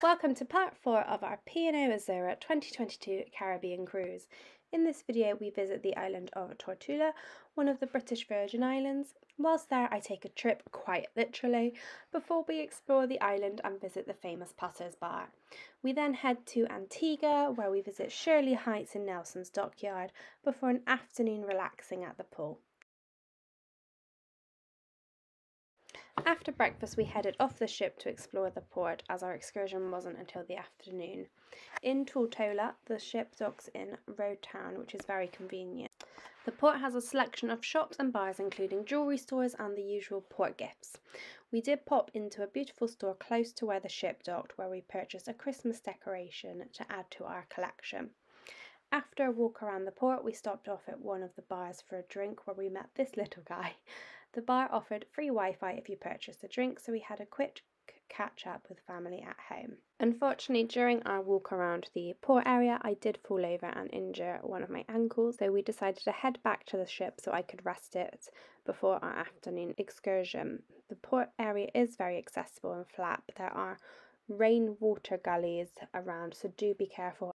Welcome to part 4 of our P&O Azura 2022 Caribbean cruise. In this video we visit the island of Tortola, one of the British Virgin Islands. Whilst there I take a trip, quite literally, before we explore the island and visit the famous Potter's Bar. We then head to Antigua where we visit Shirley Heights and Nelson's Dockyard before an afternoon relaxing at the pool. After breakfast we headed off the ship to explore the port as our excursion wasn't until the afternoon. In Tortola, the ship docks in Road Town, which is very convenient. The port has a selection of shops and bars including jewellery stores and the usual port gifts. We did pop into a beautiful store close to where the ship docked where we purchased a Christmas decoration to add to our collection. After a walk around the port we stopped off at one of the bars for a drink where we met this little guy. The bar offered free Wi-Fi if you purchased a drink, so we had a quick catch-up with family at home. Unfortunately, during our walk around the port area, I did fall over and injure one of my ankles, so we decided to head back to the ship so I could rest it before our afternoon excursion. The port area is very accessible and flat, but there are rainwater gullies around, so do be careful.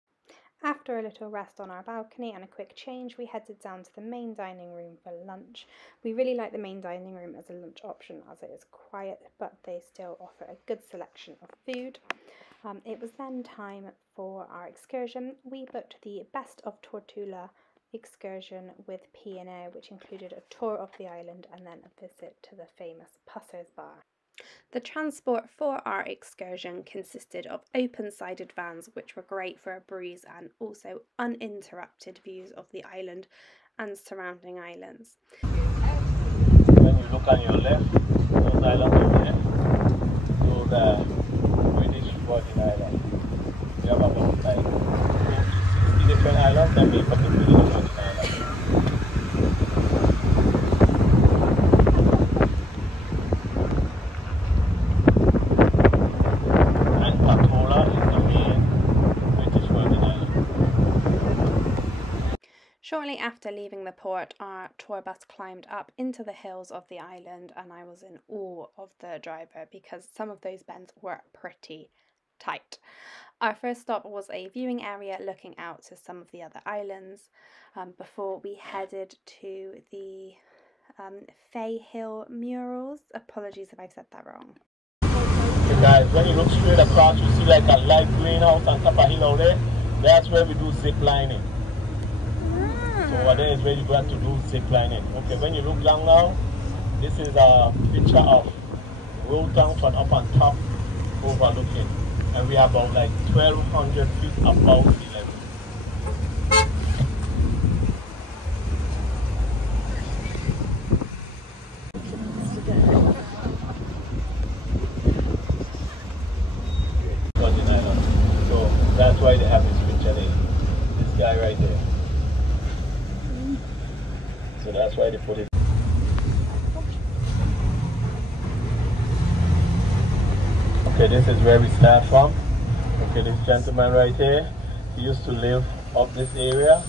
After a little rest on our balcony and a quick change, we headed down to the main dining room for lunch. We really like the main dining room as a lunch option as it is quiet, but they still offer a good selection of food. It was then time for our excursion. We booked the Best of Tortola excursion with P&O, which included a tour of the island and then a visit to the famous Potter's Bar. The transport for our excursion consisted of open-sided vans which were great for a breeze and also uninterrupted views of the island and surrounding islands. When you look on your left, those islands over there, those are British Virgin Islands. We have about like 60 different islands that make up the British Virgin Islands. Shortly after leaving the port, our tour bus climbed up into the hills of the island and I was in awe of the driver because some of those bends were pretty tight. Our first stop was a viewing area looking out to some of the other islands before we headed to the Fay Hill murals. Apologies if I've said that wrong. Okay guys, when you look straight across you see like a light greenhouse on top of hill out there. That's where we do zip lining. So over there is where you got to do zip lining. Okay, when you look down now, this is a picture of Road Town from up on top overlooking. And we are about like 1,200 feet above sea level. Virgin Island. So that's why they have this picture there. This guy right there. So that's why they put it. Okay, this is where we start from. Okay, this gentleman right here, he used to live up this area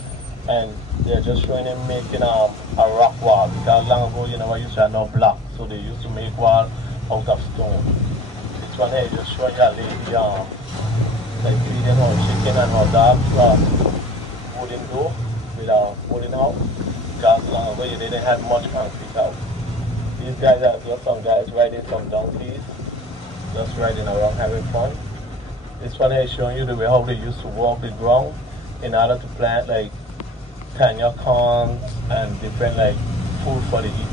and they're just showing him making a rock wall. Because long ago you never used to have no block, so they used to make wall out of stone. This one here is just showing you a lady like feeding her chicken and her dog wooden door with a wooden house. Because long ago you didn't have much concrete out. These guys are just some guys riding some donkeys, just riding around having fun. This one here is showing you the way how they used to walk the ground in order to plant like Tanya corns and different like food for the eat.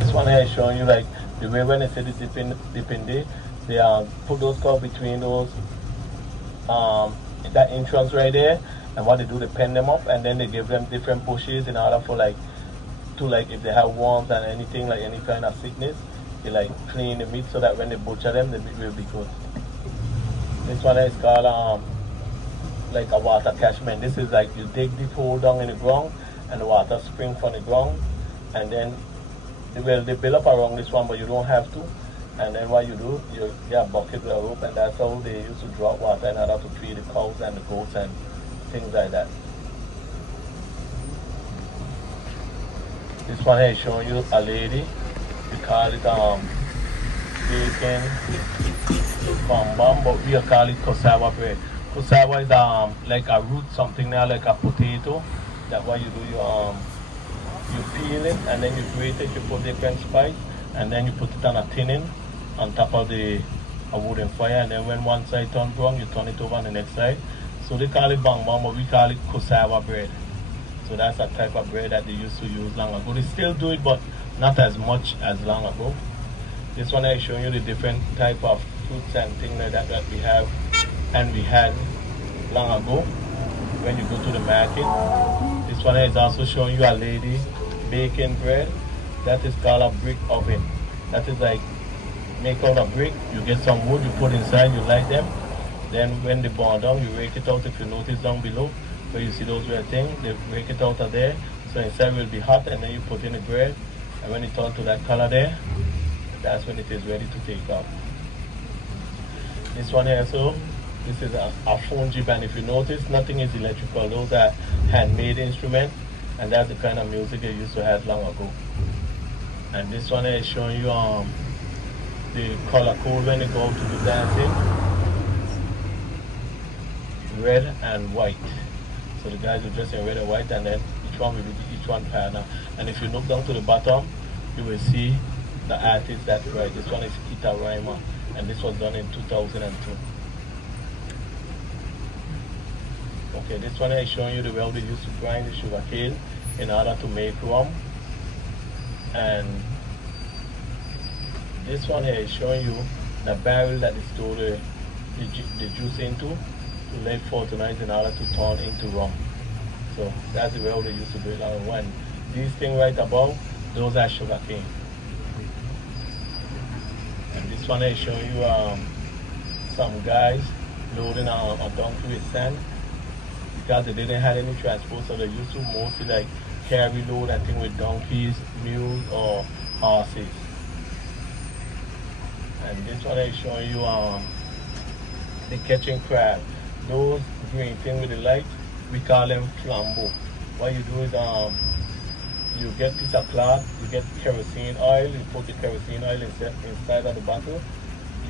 This one here is showing you like the way when they say the dipping day, they put those cars between those that entrance right there, and what they do, they pen them up and then they give them different bushes in order for like if they have warmth and anything like any kind of sickness, they like clean the meat so that when they butcher them the meat will be good. This one is called like a water catchment. This is like you dig the hole down in the ground and the water spring from the ground, and then they build up around this one, but you don't have to. And then what you do, you get a bucket with a rope, and that's how they used to draw water in order to feed the cows and the goats and things like that. This one here is showing you a lady We call it bacon bam bam, but we call it cassava bread. Cassava is like a root, something now like a potato. That's what you do. You peel it and then you grate it. You put different spice and then you put it on a tinning on top of a wooden fire. And then when one side turns brown, you turn it over on the next side. So they call it bang bang, but we call it cassava bread. So that's a type of bread that they used to use long ago. They still do it, but not as much as long ago. This one I showing you the different type of fruits and things like that we have and we had long ago when you go to the market. This one is also showing you a lady baking bread. That is called a brick oven. That is like make out a brick, you get some wood, you put inside, you light them. Then when they burn down, you rake it out. If you notice down below, where you see those red things, they rake it out of there. So inside will be hot, and then you put in the bread. And when it turns to that color there, that's when it is ready to take out. This one here, so this is a fungi band. If you notice, nothing is electrical. Those are handmade instruments, and that's the kind of music they used to have long ago. And this one is showing you the color code when they go out to do dancing. Red and white. So the guys will dress in red and white, and then each one will be each one partner. And if you look down to the bottom, you will see the artist that's right. This one is Ita Rhymer, and this was done in 2002. Okay, this one is showing you the way they used to grind the sugar cane in order to make rum. And this one here is showing you the barrel that they store the juice into to let fertilize in order to turn into rum. So that's the way they used to do it. And when these things right above, those are sugar cane. And this one is showing you some guys loading a donkey with sand because they didn't have any transport, so they used to mostly like carry load and things with donkeys, mules, or horses. And this one is showing you the catching crab. Those green things with the light, we call them flambeau. What you do is you get a piece of cloth, you get kerosene oil, you put the kerosene oil inside of the bottle,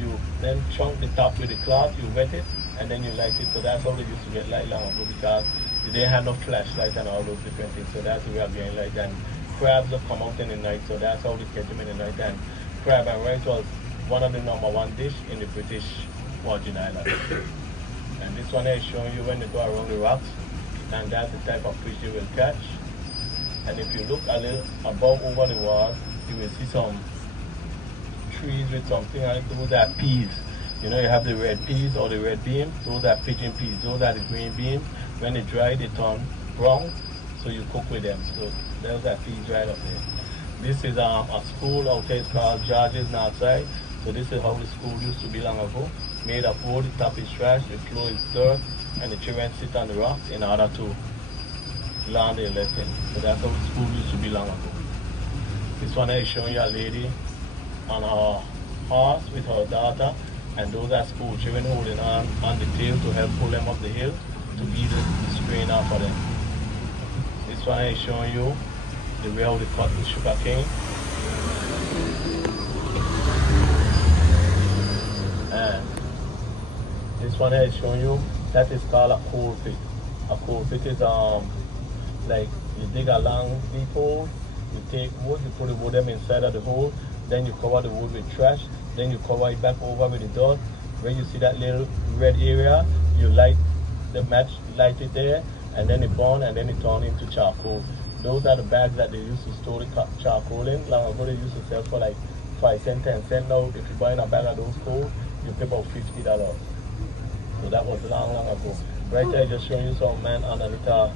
you then chunk the top with the cloth, you wet it, and then you light it. So that's how they used to get light long ago, because they didn't have no flashlight and all those different things. So that's the way of getting light. And crabs will come out in the night, so that's how they catch them in the night. And crab and rice was one of the #1 dish in the British Virgin Islands. And this one is showing you when they go around the rocks, and that's the type of fish you will catch. And if you look a little above over the wall, you will see some trees with something on it. Those are peas. You know, you have the red peas or the red bean. Those are pigeon peas. Those are the green beans. When they dry, they turn brown, so you cook with them. So those are peas right up there. This is a school out there. It's called George's Northside. So this is how the school used to be long ago. Made of wood, the top is trash, the floor is dirt, and the children sit on the rocks in order to learn their lesson. So that's how the school used to be long ago. This one is showing you a lady on her horse with her daughter, and those are school children holding on the tail to help pull them up the hill to eat the strain off of them. This one is showing you the way how they cut the sugar cane. And this one here is showing you that is called a coal pit. A coal pit is like you dig a long deep hole, you take wood, you put the wood them inside of the hole, then you cover the wood with trash, then you cover it back over with the dirt. When you see that little red area, you light the match, light it there, and then it burn, and then it turn into charcoal. Those are the bags that they used to store the charcoal in. Long ago they used to sell for like 5 cents, 10 cents. Now if you buy a bag of those coal, you pay about $50. So that was long ago. Right there, just showing you some man underneath a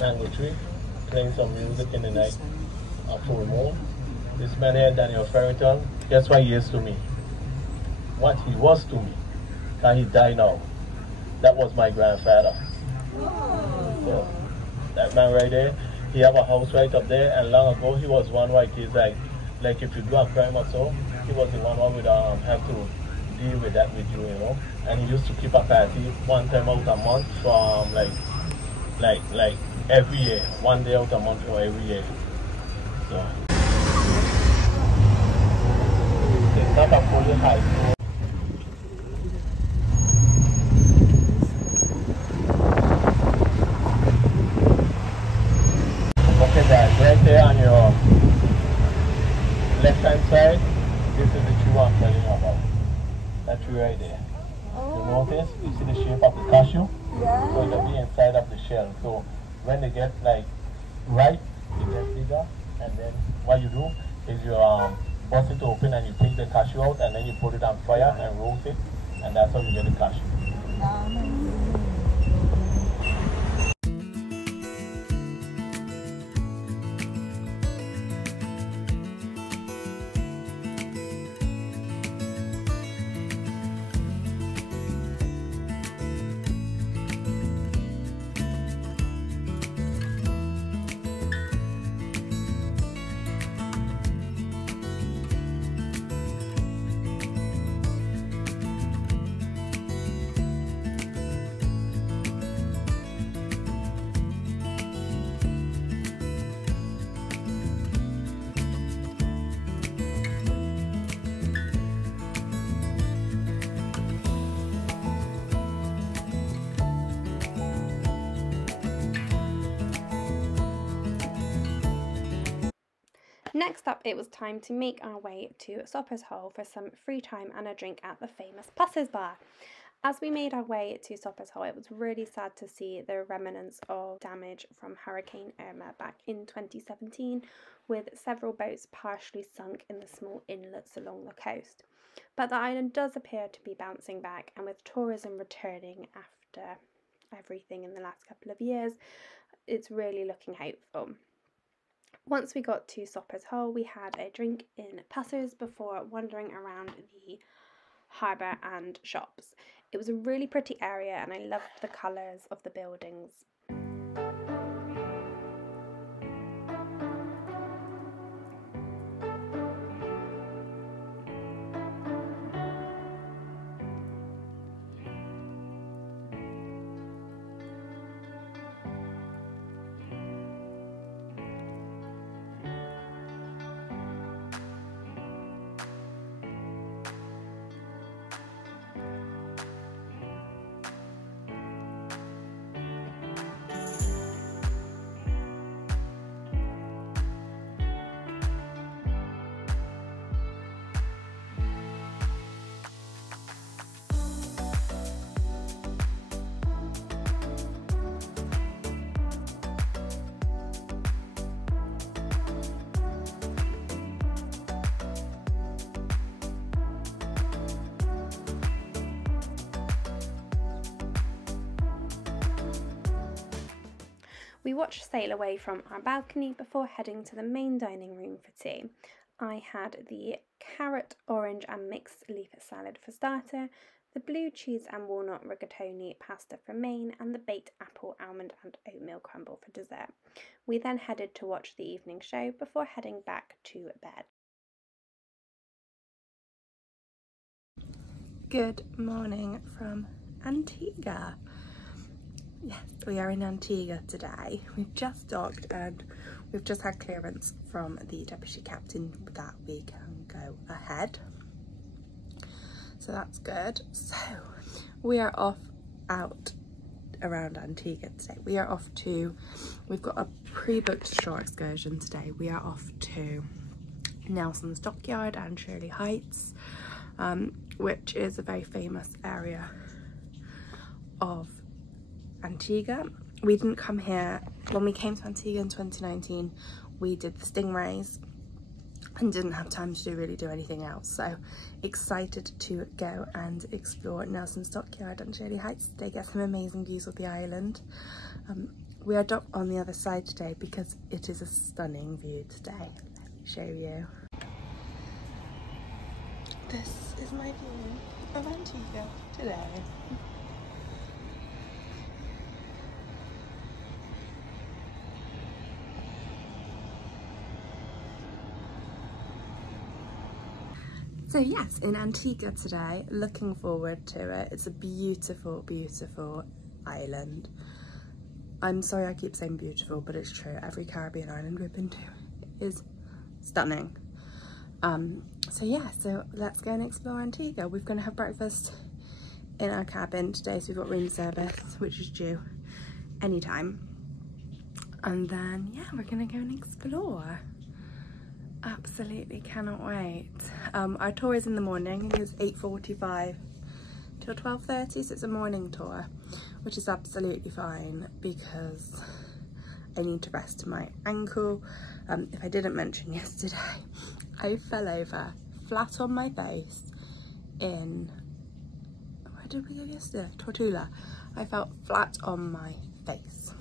mango tree, playing some music in the night, a full moon. This man here, Daniel Farrington, guess what he is to me? What he was to me. Because he died now. That was my grandfather. So, that man right there, he have a house right up there, and long ago he was one like he's like if you do a crime or so, he was the one would have to deal with that with you, you know. And he used to keep a party one time out a month from like every year, one day out a month or every year. So left hand side, this is the tree I'm telling you about. That tree right there. You notice? You see the shape of the cashew? Yeah. So it'll be inside of the shell. So when they get like ripe, it gets bigger, and then what you do is you bust it open and you take the cashew out, and then you put it on fire and roast it, and that's how you get the cashew. Next up, it was time to make our way to Soppers Hole for some free time and a drink at the famous Pussers Bar. As we made our way to Soppers Hole, it was really sad to see the remnants of damage from Hurricane Irma back in 2017, with several boats partially sunk in the small inlets along the coast. But the island does appear to be bouncing back, and with tourism returning after everything in the last couple of years, it's really looking hopeful. Once we got to Soppers Hole, we had a drink in Pussers before wandering around the harbour and shops. It was a really pretty area and I loved the colours of the buildings. We watched sail away from our balcony before heading to the main dining room for tea. I had the carrot, orange and mixed leaf salad for starter, the blue cheese and walnut rigatoni pasta for main, and the baked apple, almond and oatmeal crumble for dessert. We then headed to watch the evening show before heading back to bed. Good morning from Antigua. Yes, we are in Antigua today. We've just docked and we've just had clearance from the deputy captain that we can go ahead. So that's good. So we are off out around Antigua today. We are off to, we've got a pre-booked shore excursion today. We are off to Nelson's Dockyard and Shirley Heights, which is a very famous area of Antigua. We didn't come here when we came to Antigua in 2019. We did the Stingrays and didn't have time to really do anything else, so excited to go and explore Nelson's Dockyard and Shirley Heights today, get some amazing views of the island. We are docked on the other side today because it is a stunning view today. Let me show you. This is my view of Antigua today. So yes, in Antigua today, looking forward to it. It's a beautiful, beautiful island. I'm sorry I keep saying beautiful, but it's true. Every Caribbean island we've been to is stunning. So yeah, so let's go and explore Antigua. We're going to have breakfast in our cabin today, so we've got room service, which is due anytime. And then, yeah, we're going to go and explore. Absolutely cannot wait. Our tour is in the morning. It is 8:45 till 12:30, so it's a morning tour, which is absolutely fine because I need to rest my ankle. If I didn't mention yesterday, I fell over flat on my face in, where did we go yesterday? Tortola. I fell flat on my face.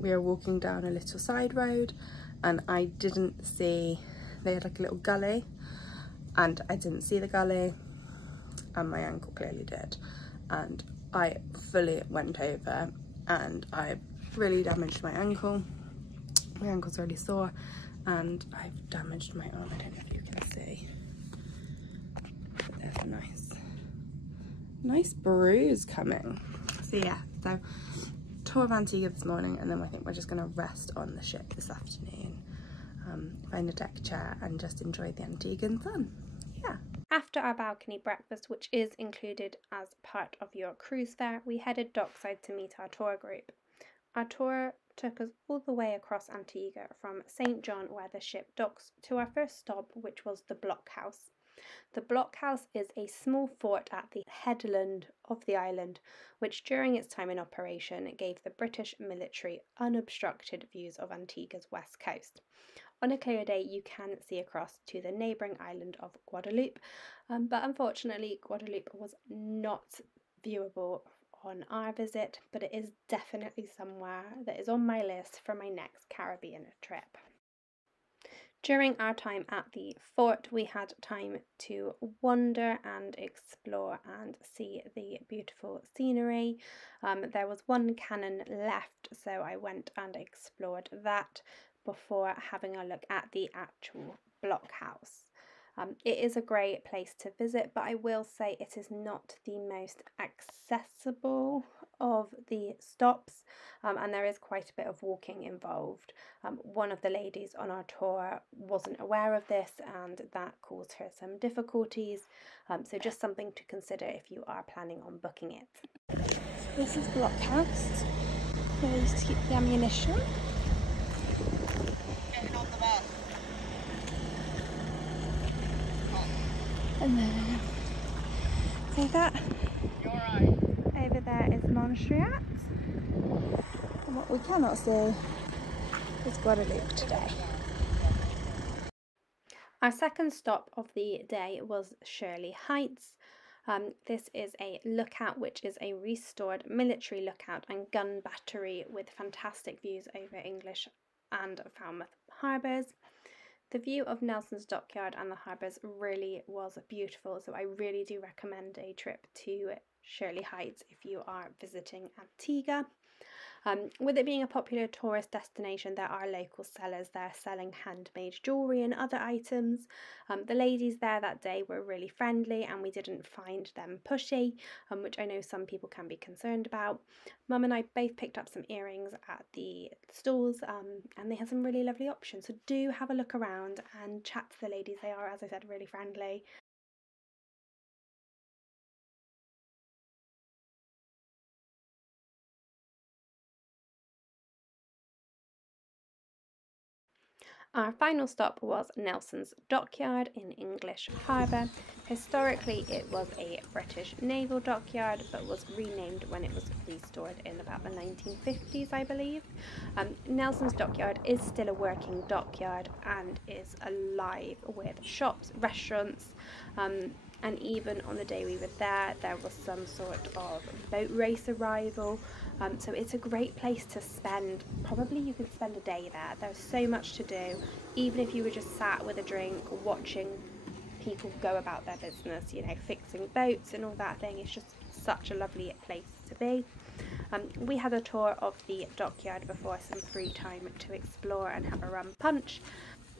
We were walking down a little side road and I didn't see, they had like a little gully and I didn't see the gully and my ankle clearly did, and I fully went over and I really damaged my ankle. My ankle's really sore and I've damaged my arm. I don't know if you can see, but there's a nice bruise coming. So yeah, so tour of Antigua this morning, and then I think we're just going to rest on the ship this afternoon, find a deck chair and just enjoy the Antiguan sun. Yeah. After our balcony breakfast, which is included as part of your cruise fare, we headed dockside to meet our tour group. Our tour took us all the way across Antigua from St. John, where the ship docks, to our first stop, which was the Blockhouse. The Blockhouse is a small fort at the headland of the island, which during its time in operation gave the British military unobstructed views of Antigua's west coast. On a clear day you can see across to the neighbouring island of Guadeloupe, but unfortunately Guadeloupe was not viewable on our visit, but it is definitely somewhere that is on my list for my next Caribbean trip. During our time at the fort, we had time to wander and explore and see the beautiful scenery. There was one cannon left, so I went and explored that before having a look at the actual blockhouse. It is a great place to visit, but I will say it is not the most accessible of the stops, and there is quite a bit of walking involved. One of the ladies on our tour wasn't aware of this and that caused her some difficulties, so just something to consider if you are planning on booking it. So this is Blockhouse, where they used to keep the ammunition. And then take that. You're right. Over there is Montserrat. And what we cannot see is Guadeloupe today. Our second stop of the day was Shirley Heights. This is a lookout which is a restored military lookout and gun battery with fantastic views over English and Falmouth harbours. The view of Nelson's Dockyard and the harbours really was beautiful, so I really do recommend a trip to Shirley Heights if you are visiting Antigua. With it being a popular tourist destination, there are local sellers there selling handmade jewellery and other items. The ladies there that day were really friendly and we didn't find them pushy, which I know some people can be concerned about. Mum and I both picked up some earrings at the stalls and they had some really lovely options, so do have a look around and chat to the ladies. They are, as I said, really friendly. Our final stop was Nelson's Dockyard in English Harbour. Historically it was a British naval dockyard but was renamed when it was restored in about the 1950s, I believe. Nelson's Dockyard is still a working dockyard and is alive with shops, restaurants, and even on the day we were there, there was some sort of boat race arrival. So it's a great place to spend, probably you could spend a day there. There's so much to do, even if you were just sat with a drink watching people go about their business, you know, fixing boats and all that thing. It's just such a lovely place to be. We had a tour of the dockyard before some free time to explore and have a rum punch.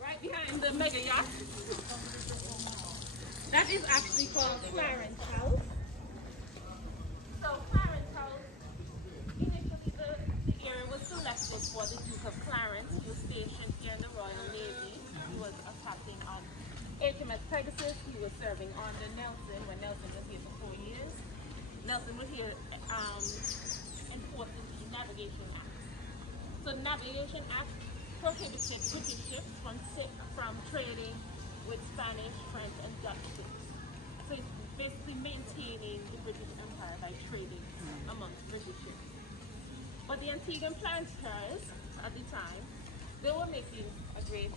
Right behind the mega yacht. That is actually called Clarence House. So Clarence House, initially the area was selected for the Duke of Clarence, who was stationed here in the Royal Navy. He was a captain on HMS Pegasus. He was serving under Nelson when Nelson was here for 4 years. Nelson was here enforcing the Navigation Act. So the Navigation Act prohibited British ships from trading with Spanish, French, and Dutch ships. So it's basically maintaining the British Empire by trading amongst British ships. But the Antiguan planters at the time, they were making a great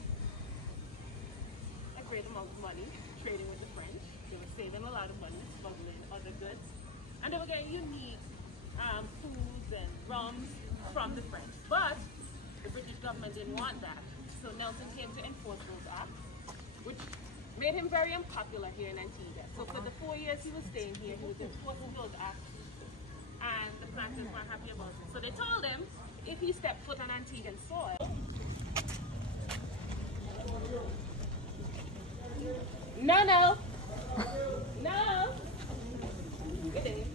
amount of money trading with the French. They were saving a lot of money, smuggling other goods, and they were getting unique foods and rums from the French. But the British government didn't want that, so Nelson came to enforce those acts, which made him very unpopular here in Antigua. So for the 4 years he was staying here, he was enforcing those acts, and the planters weren't happy about it. So they told him if he stepped foot on Antiguan soil, no. Good day.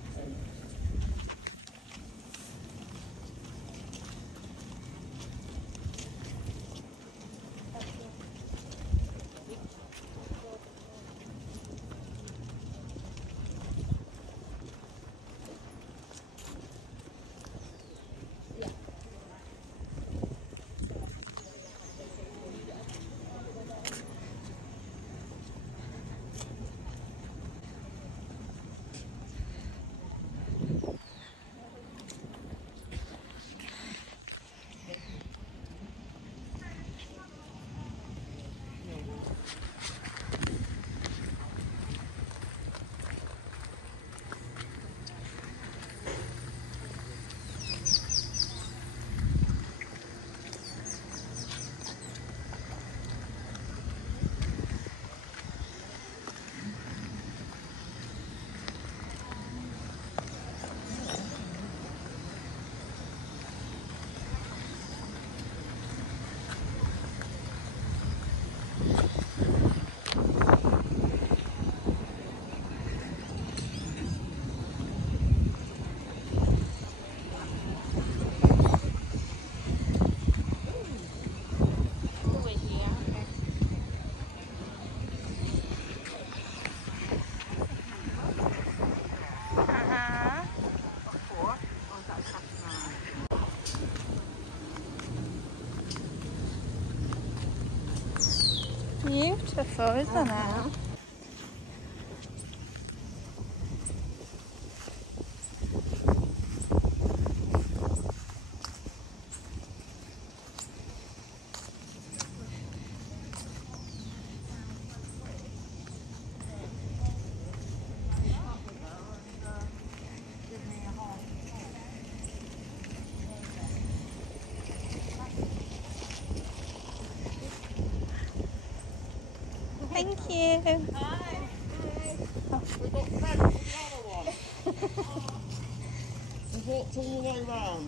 Beautiful, isn't it? Thank you. Hi. We've got Frank from the other one. We've walked all the way round.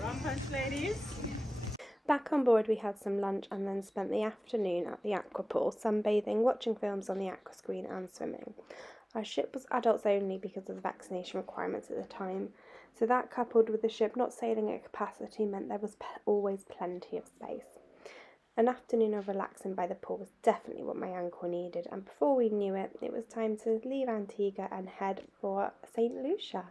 Rampant ladies. Back on board we had some lunch and then spent the afternoon at the aqua pool, sunbathing, watching films on the aqua screen and swimming. Our ship was adults only because of the vaccination requirements at the time, so that coupled with the ship not sailing at capacity meant there was always plenty of space. An afternoon of relaxing by the pool was definitely what my ankle needed, and before we knew it, it was time to leave Antigua and head for St. Lucia.